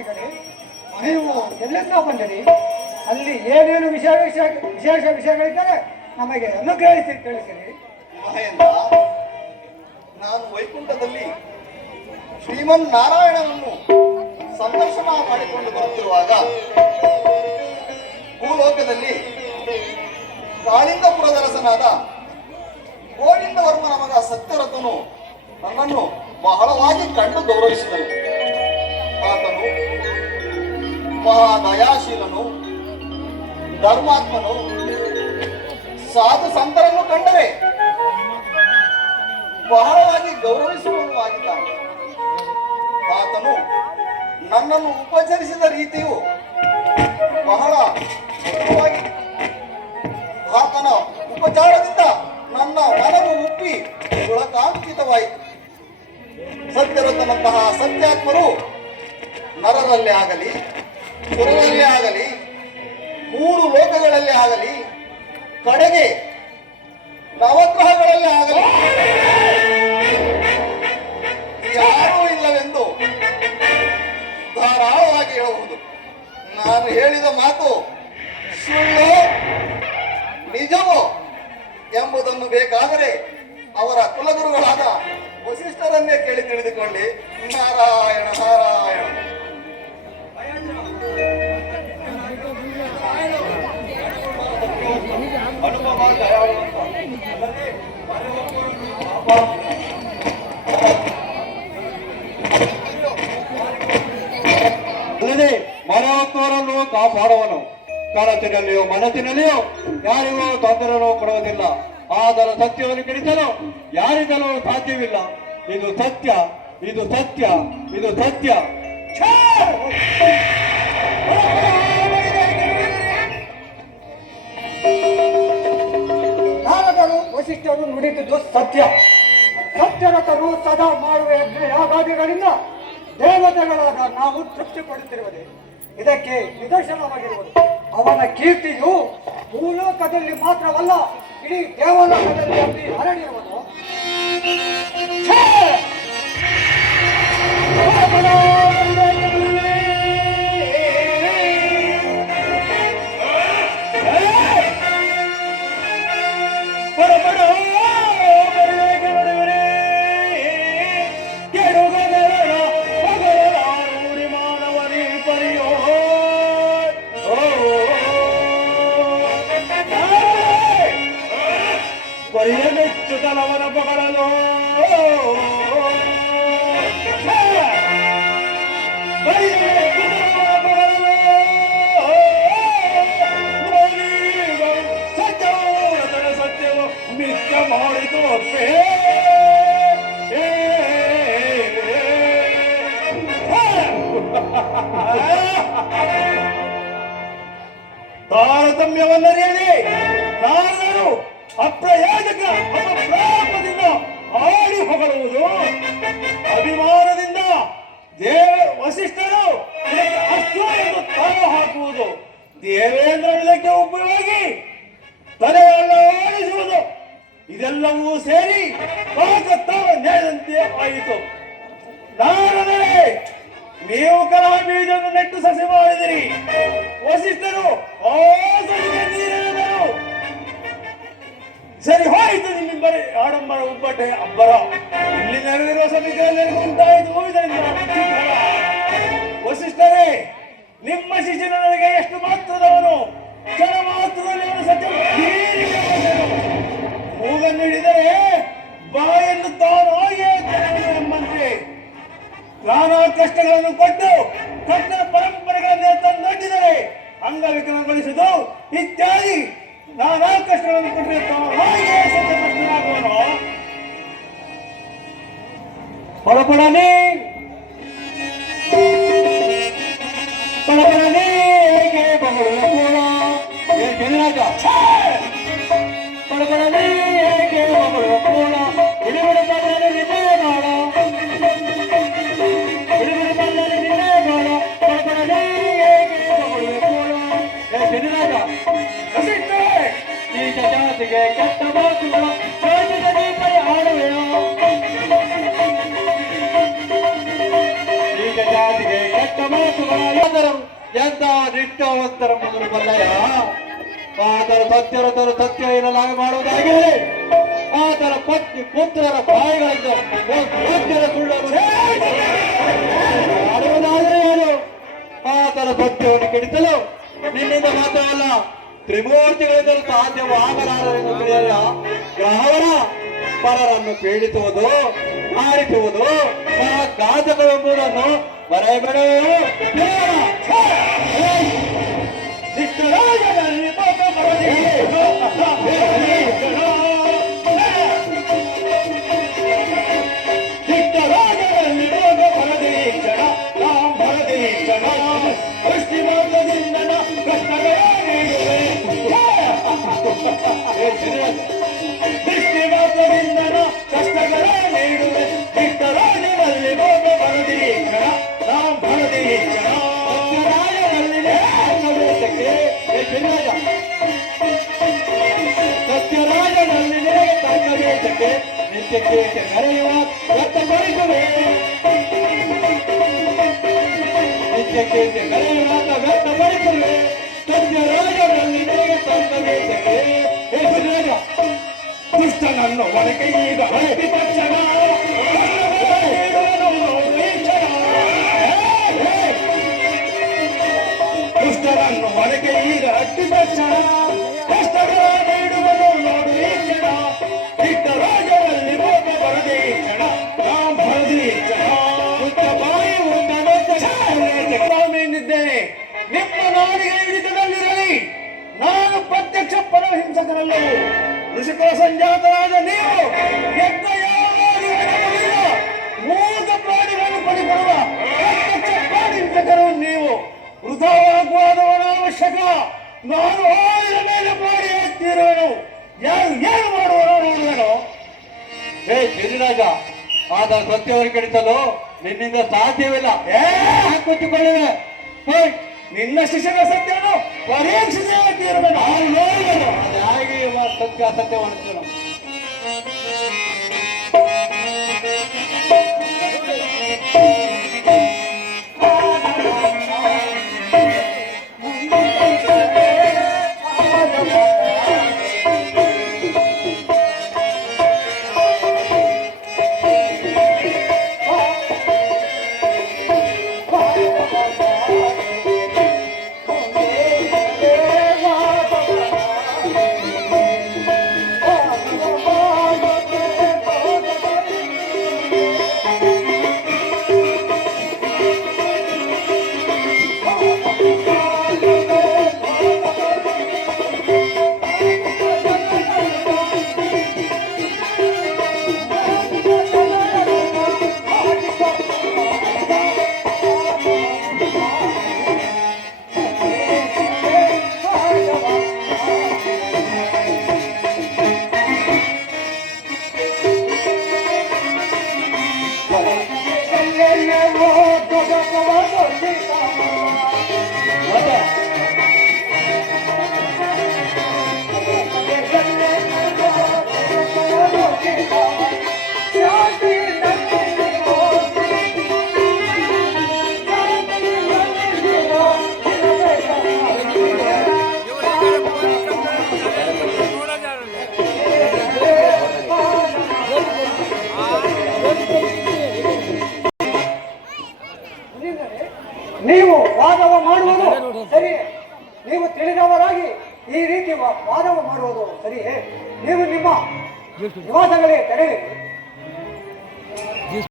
ಮಾನಸಿಕರೇ, ನೀವು ಎಲ್ಲಿಂದ ಬಂದಿರಿ? ಅಲ್ಲಿ ಏನೇನು ವಿಶೇಷ ವಿಷಯಗಳಿದ್ದರೆ ನಮಗೆ ತಿಳಿಸಿರಿ. ಮಹೇಂದ್ರ, ನಾನು ವೈಕುಂಠದಲ್ಲಿ ಶ್ರೀಮನ್ ನಾರಾಯಣನನ್ನು ಸಂದರ್ಶನ ಮಾಡಿಕೊಂಡು ಬರುತ್ತಿರುವಾಗ ಭೂಲೋಕದಲ್ಲಿ ಕಾಳಿಂಗಪುರದ ರಸನಾದ ಗೋವಿಂದವರ್ಮನ ಮಗ ಸತ್ಯರಥನು ನನ್ನನ್ನು ಬಹಳವಾಗಿ ಕಂಡು ಗೌರವಿಸಿದನು. ಆತನು ಮಹಾದಯಾಶೀಲನು, ಧರ್ಮಾತ್ಮನು, ಸಾಧು ಸಂತರನ್ನು ಕಂಡರೆ ಬಹಳವಾಗಿ ಗೌರವಿಸುವವನು ಆಗಿದ್ದಾನೆ. ಆತನು ನನ್ನನ್ನು ಉಪಚರಿಸಿದ ರೀತಿಯು ಬಹಳ ಮುಖ್ಯವಾಗಿ ಆತನ ಉಪಚಾರದಿಂದ ನನ್ನ ಮನವು ಉಪ್ಪಿ ಗುಣಕಾಂಕಿತವಾಯಿತು. ಸತ್ಯರಥನಂತಹ ಸತ್ಯಾತ್ಮರು ನರರಲ್ಲಿ ಆಗಲಿ, ಸುರರಲ್ಲಿ ಆಗಲಿ, ಮೂರು ಲೋಕಗಳಲ್ಲಿ ಆಗಲಿ, ಕಡೆಗೆ ನವಗ್ರಹಗಳಲ್ಲಿ ಆಗಲಿ ಯಾರೂ ಇಲ್ಲವೆಂದು ಧಾರಾಳವಾಗಿ ಹೇಳಬಹುದು. ನಾನು ಹೇಳಿದ ಮಾತು ಸುಳ್ಳು ನಿಜವೋ ಎಂಬುದನ್ನು ಬೇಕಾದರೆ ಅವರ ಕುಲಗುರುಗಳಾದ ವಸಿಷ್ಠರನ್ನೇ ಕೇಳಿ ತಿಳಿದುಕೊಳ್ಳಿ. ನಾರಾಯಣ ನಾರಾಯಣ. ಅಲ್ಲದೆ ಮರವತ್ತವರನ್ನು ಕಾಪಾಡುವನು. ಕನಸಿನಲ್ಲಿಯೋ ಮನಸ್ಸಿನಲ್ಲಿಯೋ ಯಾರಿಗೂ ತೊಂದರೆಯನ್ನು ಕೊಡುವುದಿಲ್ಲ. ಆದರ ಸತ್ಯವನ್ನು ಕೆಡಿಸಲು ಯಾರಿಗಲೂ ಸಾಧ್ಯವಿಲ್ಲ. ಇದು ಸತ್ಯ, ಇದು ಸತ್ಯ, ಇದು ಸತ್ಯ. ನಾರದರು ವಸಿಷ್ಠರು ನುಡಿದಿದ್ದು ಸತ್ಯ. ಸತ್ಯರಥರು ಸದಾ ಮಾಡುವ ಯಾಗಾದಿಗಳಿಂದ ದೇವತೆಗಳಾದ ನಾವು ತೃಪ್ತಿ ಪಡುತ್ತಿರುವುದೇ ಇದಕ್ಕೆ ನಿದರ್ಶನವಾಗಿರುವುದು. ಅವನ ಕೀರ್ತಿಯು ಭೂಲೋಕದಲ್ಲಿ ಮಾತ್ರವಲ್ಲ, ಇಡೀ ದೇವಲೋಕದಲ್ಲಿ ಅಲ್ಲಿ ಹರಡಿರುವುದು. ಪರಿಯಮೆಚ್ಚುತ್ತಲವನ ಪಗಳಲು ಸತ್ಯವು ಮಿಕ್ಕ ಮಾಡಿತು. ತಾರತಮ್ಯವನ್ನರಿಯದೆ ನಾರದರು ಅಪ್ರಯೋಜಕ ಅಪಪ್ರಾಪದಿಂದ ಆಡಿ ಹೊಗಳುವುದು, ಅಭಿಮಾನದಿಂದ ವಸಿಷ್ಠರು ಇದಕ್ಕೆ ಅಷ್ಟು ಎಂದು ತಾವು ಹಾಕುವುದು, ದೇವೇಂದ್ರ ಇದಕ್ಕೆ ಉಪಯೋಗಿ ತಲೆಯೆಲ್ಲ ಓಡಿಸುವುದು, ಇದೆಲ್ಲವೂ ಸೇರಿ ತಾವ ನ್ಯಾಯದಂತೆ ಆಯಿತು. ನಾರದರೆ ನೀವು ಕಲಹ ಬೀಜವನ್ನು ನೆಟ್ಟು ಸಸಿ ಮಾಡಿದಿರಿ. ವಸಿಷ್ಠರು ಆ ಸಸಿಗೆ ನೀರೆಳೆದರು. ಸರಿ ಹೋಯಿತು ನಿಮ್ಮಿಬ್ಬರ ಆಡಂಬರ ಉಬ್ಬಟ್ಟೆ ಅಬ್ಬರ. ಇಲ್ಲಿ ನಡೆದಿರುವ ಸಮಿತಿಯಲ್ಲಿ ಉಂಟಾಯಿತು. ವಸಿಷ್ಠರೇ, ನಿಮ್ಮ ಶಿಷ್ಯನ ನನಗೆ ಎಷ್ಟು ಮಾತ್ರದವನು, ಕ್ಷಣ ಮಾತ್ರದಲ್ಲಿ ಅವನು ಸತ್ಯ ಮೂಗನ್ನು ಹಿಡಿದರೆ ಬಾಯನ್ನು ತಾನಾಗಿಯೇ ಎಂಬಂತೆ ನಾನಾ ಕಷ್ಟಗಳನ್ನು ಕೊಟ್ಟು ಕಷ್ಟ ಪರಂಪರೆಗಳನ್ನೇ ತಂದೊಡ್ಡಿದರೆ ಅಂಗವಿಕಲಗೊಳಿಸುವುದು ಇತ್ಯಾದಿ ನಾನಾ ಕಷ್ಟಗಳನ್ನು ಕೊಟ್ಟರೆ ತಾನಾಗಿಯೇ ಸತ್ಯಪಷ್ಟನಾಗುವನು. ಪಡಪಡನೆ ಪಡಪಡನೆ ಹೇಗೆ ಬಗಳು ಕೂಡ ಪಡಪಡನೆ ಹೇಗೆ ಬಗಳು ಕೂಡ ಇಡಿಬಿಡ ಪಡನೆ ನಿನ್ನೆ ಮಾಡ ಇಡಿಬಿಡ ಪಡನೆ ನಿನ್ನೆ ಮಾಡ ಪಡಪಡನೆ ಹೇಗೆ ಬಗಳು ಕೂಡ ಜನರಾಗ ಈ ಜಾತಿಗೆ ಕೆಟ್ಟ ಮಾತುಗಳ ರಾಜ್ಯದ ದೀಪೈ ಆಡುವೆಯೋ. ಈಗ ಜಾತಿಗೆ ಕೆಟ್ಟ ಮಾತುಗಳು ಎಂತ ನಿಷ್ಠಾವಂತರ ಮೊದಲು ಬಲ್ಲಯ್ಯ. ಆತರ ಸತ್ಯರತರು ಸತ್ಯ ಇರಲಾಗ ಮಾಡುವುದಾಗಿದೆ. ಆತರ ಪತ್ನಿ ಪುತ್ರರ ಬಾಯಿಗಳಿಂದ ಸತ್ಯದ ಸುಳ್ಳನ್ನು ಆಡುವುದಾದರೆ ಏನು? ಆತರ ಸತ್ಯವನ್ನು ಕೆಡಿಸಲು ನಿನ್ನಿಂದ ಮಾತ್ರವಲ್ಲ ತ್ರಿಮೂರ್ತಿಗಳಿಂದಲೂ ಸಾಧ್ಯವಾಗಲಾರದೆಂದು ತಿಳಿಯಲ್ಲ. ಗ್ರಹವರ ಪರರನ್ನು ಪೀಡಿಸುವುದು ಆರಿಸುವುದು ಘಾತಕವೆಂಬುದನ್ನು ಬರೆಯಬೇಡವೋ? ಕಷ್ಟಗಳ ನೀಡುವೆ ಬಿಟ್ಟರಾಜನಲ್ಲಿ ಭೋಗ ಬರದಿ ಕ್ಷಣ ರಾಮ್ ಭರದಿ ಕ್ಷಣ ಸತ್ಯರಾಜನಲ್ಲಿ ತನ್ನ ವೇಷಕ್ಕೆ ನಿತ್ಯಕ್ಕೆ ಕರೆಯುವ ವ್ಯಕ್ತಪಡಿಸುವೆ. ನಿತ್ಯಕ್ಕೆ ಕರೆಯುವ ವ್ಯಕ್ತಪಡಿಸುವೆ. ಸತ್ಯರಾಜನಲ್ಲಿ ತನ್ನ ವೇಷಕ್ಕೆ ರಾಜ ದುಷ್ಟನನ್ನು ಒಳಗೆ ಈಗ ಹಳದಿ ಪಕ್ಷಣ ದುಷ್ಟನನ್ನು ಒಳಗೆ ಈಗ ಅಡ್ಡಿ ಪಕ್ಷಣ ಕಷ್ಟಗಳ ನೀಡುವುದು ನೋಡು ಈ ಕ್ಷಣ ಇಟ್ಟ ರಾಜರಲ್ಲಿ ಭೋಗ ಬರದೆ ಈ ಕ್ಷಣ ರಾಮ್ ಭರದಿ ಕ್ಷಣ ಬಾಯಿ ಸ್ವಾಮಿಯನ್ನಿದ್ದೇನೆ. ನಿಮ್ಮ ನಾಡಿಗೆ ಹಿಡಿತದಲ್ಲಿರಲಿ. ನಾನು ಪ್ರತ್ಯಕ್ಷ ಪರಹಿಂಸಕರಲ್ಲವು ಋಷಿಕುಲ ಸಂಜಾತರಾದ ನೀವು ಯಜ್ಞ ಯಾವಾಗಲಿಲ್ಲ ಮೂರ್ತ ಪ್ರಾಣಿಗಳನ್ನು ಪಡಿಕೊಳ್ಳುವ ಪ್ರತ್ಯಕ್ಷ ಪ್ರಾಣಿಹಿಂಸಕರು ನೀವು. ವೃಥಾವಾಗುವಾದವನ ಅವಶ್ಯಕ. ನಾನು ಆಳಿನ ಮೇಲೆ ಮಾಡಿ ಹಾಕ್ತಿರುವನು. ಯಾರು ಏನು ಮಾಡುವನೋ ನೋಡುವನು. ಹೇ ಗಿರಿರಾಜ, ಆದ ಸತ್ಯವನ್ನು ಕೆಡಿಸಲು ನಿನ್ನಿಂದ ಸಾಧ್ಯವಿಲ್ಲ. ಕೂತುಕೊಳ್ಳುವೆ. ನಿನ್ನ ಶಿಷ್ಯನ ಸತ್ಯವನ್ನು ಪರೀಕ್ಷಿಸಿ ಹಾಕಿರುವನು. ನಾನು ನೋಡುವನು ಅದು ಹೇಗೆ ಸತ್ಯ ಅಸತ್ಯವನ್ನು. ನೀವು ವಾದವ ಮಾಡುವುದು ಸರಿ. ನೀವು ತಿಳಿದವರಾಗಿ ಈ ರೀತಿ ವಾದವ ಮಾಡುವುದು ಸರಿಯೇ? ನೀವು ನಿಮ್ಮ ನಿವಾಸಗಳೇ ತೆರೆಯಿರಿ.